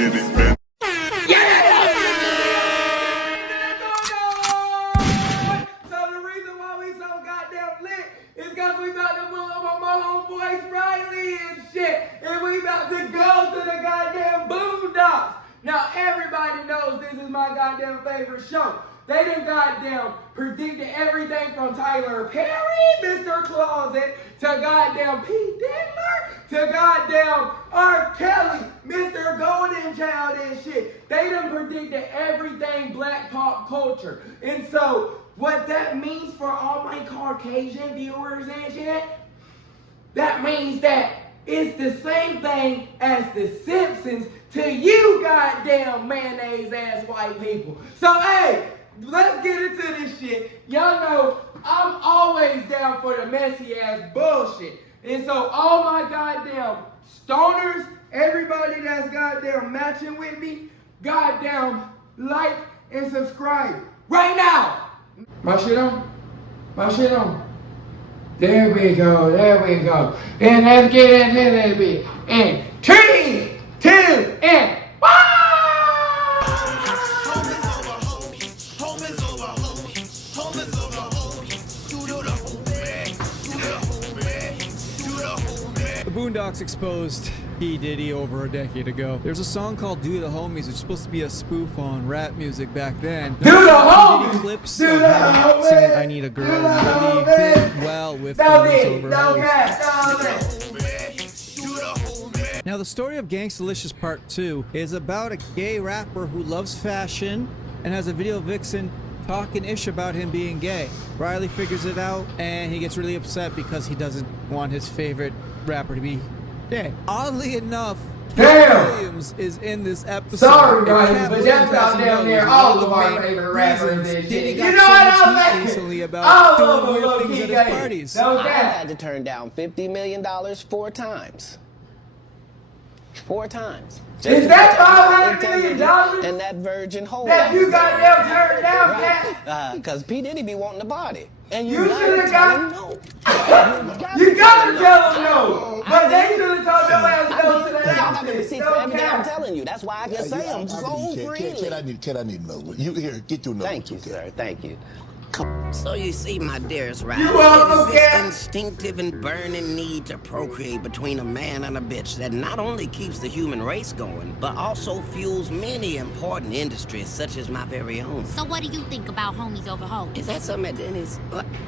So the reason why we so goddamn lit is because we about to pull up on my homeboys Riley and shit, and we about to go to the goddamn Boondocks. Now everybody knows this is my goddamn favorite show. They done goddamn predicted everything from Tyler Perry, Mr. Closet, to goddamn Pete Diddler, to goddamn R. Kelly, Mr. Golden Child and shit. They done predicted everything black pop culture. And so, what that means for all my Caucasian viewers and shit, that means that it's the same thing as The Simpsons to you goddamn mayonnaise ass white people. So hey, let's get into this shit. Y'all know I'm always down for the messy ass bullshit. And so all my goddamn stoners, everybody that's goddamn matching with me, goddamn like and subscribe right now. My shit on? My shit on? There we go, there we go. And let's get into that bit. And 3, 2, and The Boondocks exposed P. Diddy over a decade ago. There's a song called Do the Homies, which was supposed to be a spoof on rap music back then. Do the Homies! Clips Do of the him homies! singing I Need a Girl really fit well with Homies Over Hoes. Now the story of Gangstalicious Part 2 is about a gay rapper who loves fashion and has a video vixen talking ish about him being gay. Riley figures it out and he gets really upset because he doesn't want his favorite rapper to be gay. Oddly enough, Williams is in this episode. Sorry guys, but that's out down there all of our favorite rappers and shit. You know what I'm saying? Recently about doing weird things at his parties. I had to turn down $50 million 4 times. 4 times. Is that $500 million? And that virgin hole. That you goddamn turned down, cat? Because P. Diddy be wanting the body. And You should have got no. You gotta tell them no. But they should have told your ass no to that I got the outfit. receipts for everything I'm telling you. That's why I can say them so freely. Kid, I need another one. You here, get you another one. Thank you, sir. Thank you. So you see, my dearest Riley, You welcome, it is this Cat. instinctive and burning need to procreate between a man and a bitch that not only keeps the human race going, but also fuels many important industries, such as my very own. So what do you think about homies over hoes? Is that something at Denny's?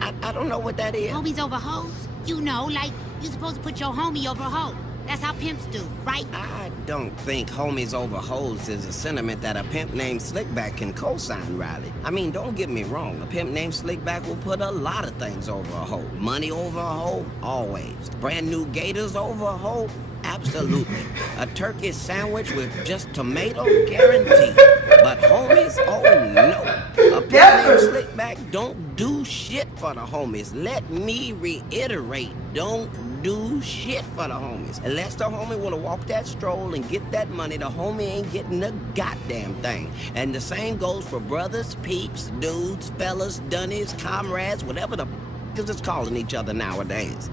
I don't know what that is. Homies over hoes? You know, like, you're supposed to put your homie over a hoe. That's how pimps do, right? I don't think homies over hoes is a sentiment that a pimp named Slickback can co-sign, Riley. I mean, don't get me wrong. A pimp named Slickback will put a lot of things over a hoe. Money over a hoe? Always. Brand new gators over a hoe? Absolutely. A turkey sandwich with just tomato? Guaranteed. But homies? Oh no. A pimp named Slickback don't do shit for the homies. Let me reiterate, don't do shit for the homies. Unless the homie wanna walk that stroll and get that money, the homie ain't getting a goddamn thing. And the same goes for brothers, peeps, dudes, fellas, dunnies, comrades, whatever the f*** is calling each other nowadays.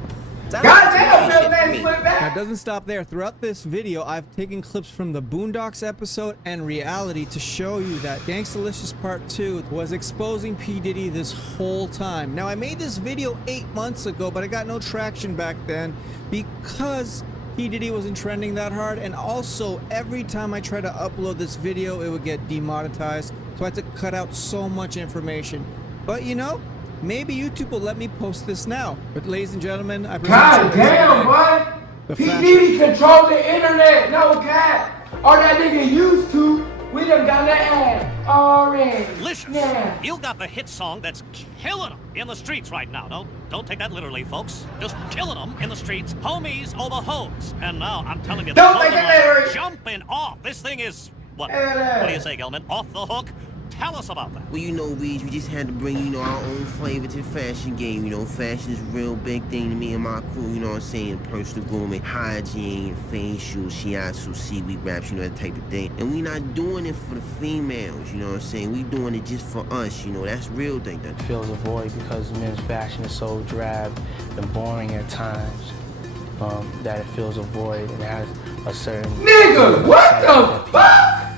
Goddamn, Now, it doesn't stop there. Throughout this video, I've taken clips from the Boondocks episode and reality to show you that Gangstalicious Part 2 was exposing P. Diddy this whole time. Now, I made this video 8 months ago, but I got no traction back then because P. Diddy wasn't trending that hard, and also every time I tried to upload this video, it would get demonetized, so I had to cut out so much information. But you know, maybe YouTube will let me post this now. But ladies and gentlemen, I present God damn, boy. P. Diddy control the internet, no cap. Or that nigga used to. We done got that ass already. Listen, Yeah. you got the hit song that's killing them in the streets right now. Don't take that literally, folks. Just killing them in the streets. Homies over hoes. And now I'm telling you, the Don't take children it are literally. jumping off. This thing is what? Yeah. What do you say, Gelman? Off the hook? Tell us about that. Well, you know, Reed, we just had to bring, you know, our own flavor to the fashion game. You know, fashion is a real big thing to me and my crew, you know what I'm saying? Personal grooming, hygiene, facial, shiatsu, seaweed wraps, you know, that type of thing. And we not doing it for the females, you know what I'm saying? We doing it just for us, you know, that's real thing. Fills a void because men's fashion is so drab and boring at times. that it fills a void and it has a certain... Nigga, what the fuck?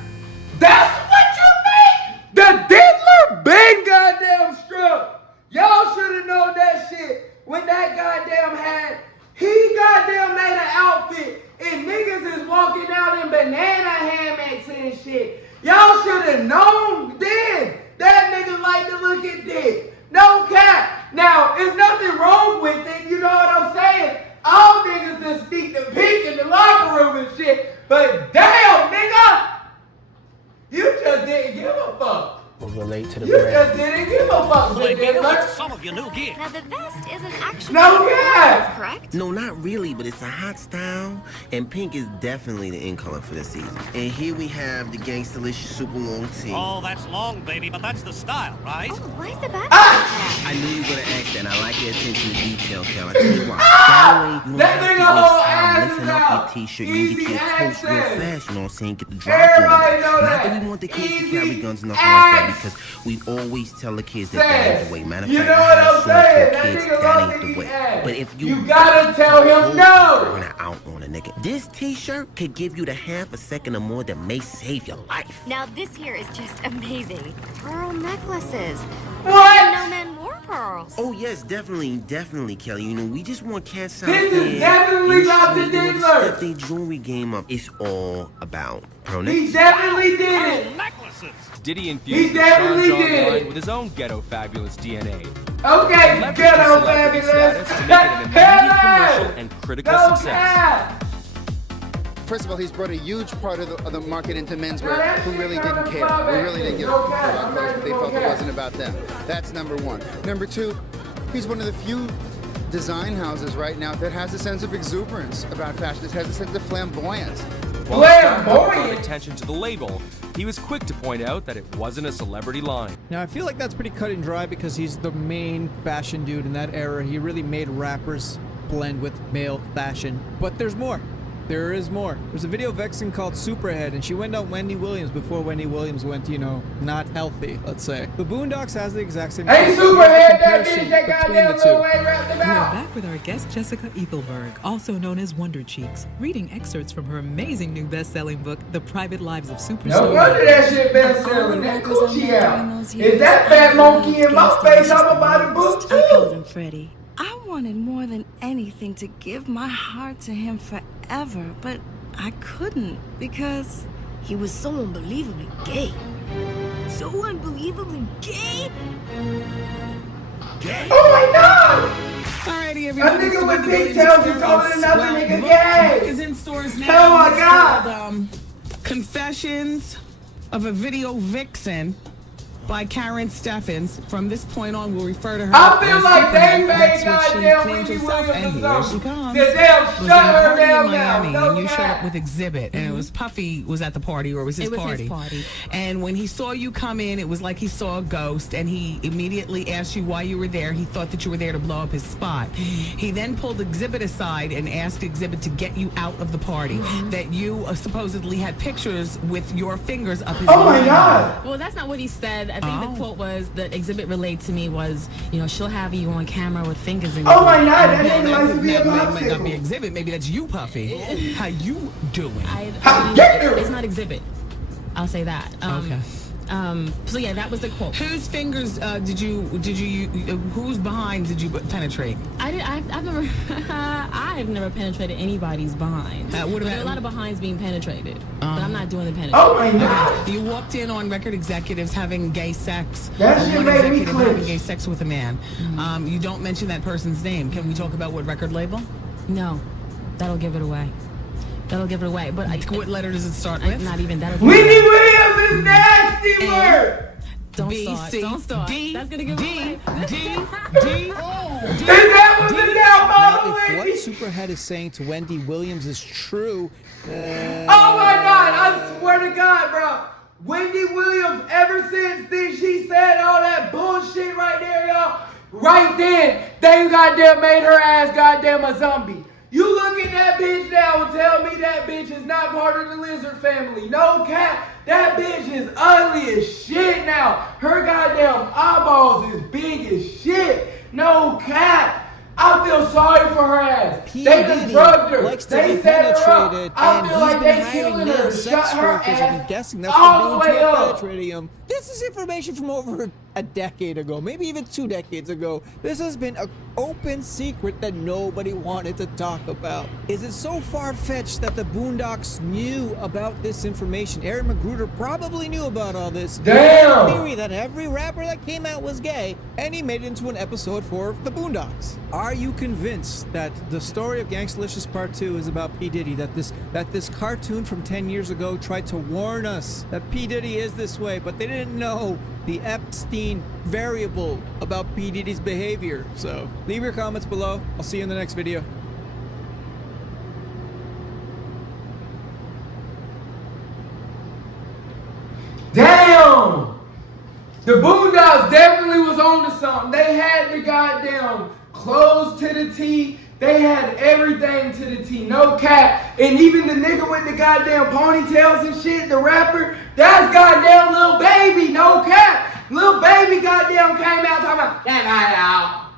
That's what you mean? The Diddler been goddamn struck. Y'all should have known that shit when that goddamn he goddamn made an outfit and niggas is walking out in banana hammocks and shit. Y'all should have known then that nigga like to look at dick. No cap. Now, there's nothing wrong with it, you know what I'm saying? All niggas that speak the pink in the locker room and shit, but damn, nigga, you just didn't give a fuck. Will relate to the You brand. just didn't give a fuck. What's some of your new gear? Now the vest isn't actually No cap. correct? No, not really, but it's a hot style, and pink is definitely the in color for the season. And here we have the Gangstalicious super long tee. Oh, that's long, baby, but that's the style, right? Oh, why is the back? I knew you were gonna ask that, and I like your attention to detail, Cal. I tell you what, that way you don't That have to nigga go whole style, ass lifting is up out. your t-shirt, you Easy get your toast real access. fast, you know what I'm saying? Get the drop Everybody on it. know Not that. that we want the kids to carry Easy guns, nothing like that, access. because we always tell the kids that that ain't the way. Matter of You fact, know I what have I'm shown saying? to That kids nigga that love ain't to the eat way. ass. But if You gotta tell him no. Burn out on a nigga. This t-shirt could give you the half a second or more that may save your life. Now this here is just amazing. Pearl necklaces. What? No man wore pearls. Oh yes, definitely, Kelly. You know, we just want cats out This there. is definitely in the about the street, you know, to Diddler. step their jewelry game up. It's all about pearl He necklaces. definitely did it. Necklaces. Diddy He infused the definitely Sean John did. line with his own ghetto fabulous DNA. Okay, Leveraged ghetto his celebrity fabulous. status to make it an immediate commercial and critical No success. cap. First of all, he's brought a huge part of the market into Now menswear that who shit really kinda didn't care. far We back really didn't then. give a No fuck cap. about I'm clothes, not but they gonna felt it cap. wasn't about them. That's number one. Number two, he's one of the few design houses right now that has a sense of exuberance about fashion. It has a sense of flamboyance. While the star Flamboyant. brought attention to the label, he was quick to point out that it wasn't a celebrity line. Now I feel like that's pretty cut and dry because he's the main fashion dude in that era. He really made rappers blend with male fashion. But there's more. There is more. There's a video vixen called Superhead, and she went on Wendy Williams before Wendy Williams went, you know, not healthy, let's say. The Boondocks has the exact same Hey, here's the Superhead, that comparison bitch that between goddamn the two. little way wrapped We are about. back with our guest Jessica Ethelberg, also known as Wonder Cheeks, reading excerpts from her amazing new best-selling book, The Private Lives of Superstars. No wonder that shit best selling. That coochie out. If that fat monkey in my face, I'm gonna buy the book I called too. him Freddie. I wanted more than anything to give my heart to him forever, but I couldn't because he was so unbelievably gay. So unbelievably gay? Oh my god! Alrighty, A everybody. nigga so with everybody pigtails is experience- calling another well, nigga the gay. book is in stores now. Oh my It's god! called, Confessions of a Video Vixen by Karen Steffens. From this point on, we'll refer to her I feel as like they Superhead. made That's what she goddamn named Wendy herself. Williams And or here she something. comes. The damn Was shut at a her party in down now. Miami, No and you showed cap. up with Exhibit, and it was Puffy was at the party, or it was his It was party. his party. And when he saw you come in, it was like he saw a ghost, and he immediately asked you why you were there. He thought that you were there to blow up his spot. He then pulled Exhibit aside and asked Exhibit to get you out of the party. That you supposedly had pictures with your fingers up his Oh my behind. god! Well, that's not what he said. I think the quote was that Exhibit relayed to me was, you know, she'll have you on camera with fingers in your Oh my god, that Well, nigga likes to be a that might not be popsicle. Exhibit. Maybe that's you, Puffy. How you doing? How dare you? It's not Exhibit. I'll say that. Okay. So yeah, that was the quote. Whose fingers did you whose behind did you penetrate? I've never I've never penetrated anybody's behind. What But there are about- a lot of behinds being penetrated, but I'm not doing the penetration. Oh my god! You walked in on record executives having gay sex. That shit one made me executive having cringe. gay sex with a man. You don't mention that person's name. Can we talk about what record label? No, that'll give it away. That'll give it away. But What letter does it start with? not even that'll. Give it Wendy away. Williams is nasty word! Don't B, start. C, Don't start. D, That's gonna give it D, away. D, D. And that was the down Now, bottle if what Wendy! Superhead is saying to Wendy Williams is true, Oh my god, I swear to god, bro. Wendy Williams, ever since then, she said all that bullshit right there, y'all. Right then, they goddamn made her ass goddamn a zombie. You look at that bitch now and tell me that bitch is not part of the lizard family. No cap. That bitch is ugly as shit now. Her goddamn eyeballs is big as shit. No cap. I feel sorry for her ass. P. They done Diddy drugged her. likes to They be set her penetrated, up. I and feel he's like been they hiring killing male her. sex Shut her workers. I'm ass guessing that's what all they're the doing way to her, up. penetrating him. This is information from over a decade ago, maybe even 2 decades ago. This has been an open secret that nobody wanted to talk about. Is it so far-fetched that the Boondocks knew about this information? Aaron McGruder probably knew about all this. Damn! He had a theory that every rapper that came out was gay, and he made it into an episode for the Boondocks. Are you convinced that the story of Gangstalicious Part 2 is about P. Diddy? That this cartoon from 10 years ago tried to warn us that P. Diddy is this way, but they didn't know the Epstein variable about P. Diddy's behavior. So leave your comments below. I'll see you in the next video. Damn! The Boondocks definitely was on to something. They had the goddamn clothes to the T. They had everything to the T. No cap. And even the nigga with the goddamn ponytails and shit, the rapper, that's goddamn Lil Baby. No cap. Lil Baby goddamn came out talking about, am I out?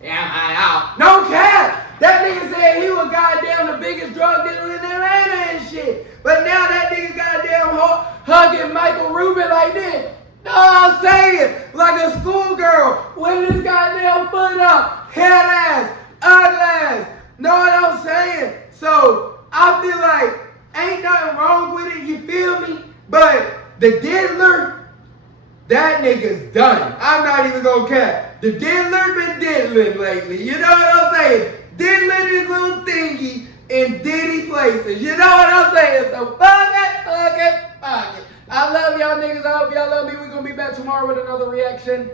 Am I out? No cap. That nigga said he was goddamn the biggest drug dealer in Atlanta and shit. But now that nigga goddamn hugging Michael Rubin like this. No, I'm saying, like a schoolgirl with his goddamn foot up, head ass, ugly ass. Know what I'm saying? So I feel like ain't nothing wrong with it, you feel me? But the diddler, that nigga's done. I'm not even gonna cap. The diddler been diddling lately. You know what I'm saying? Diddling his little thingy in Diddy places. You know what I'm saying? So fuck it, fuck it, fuck it. I love y'all niggas. I hope y'all love me. We're gonna be back tomorrow with another reaction.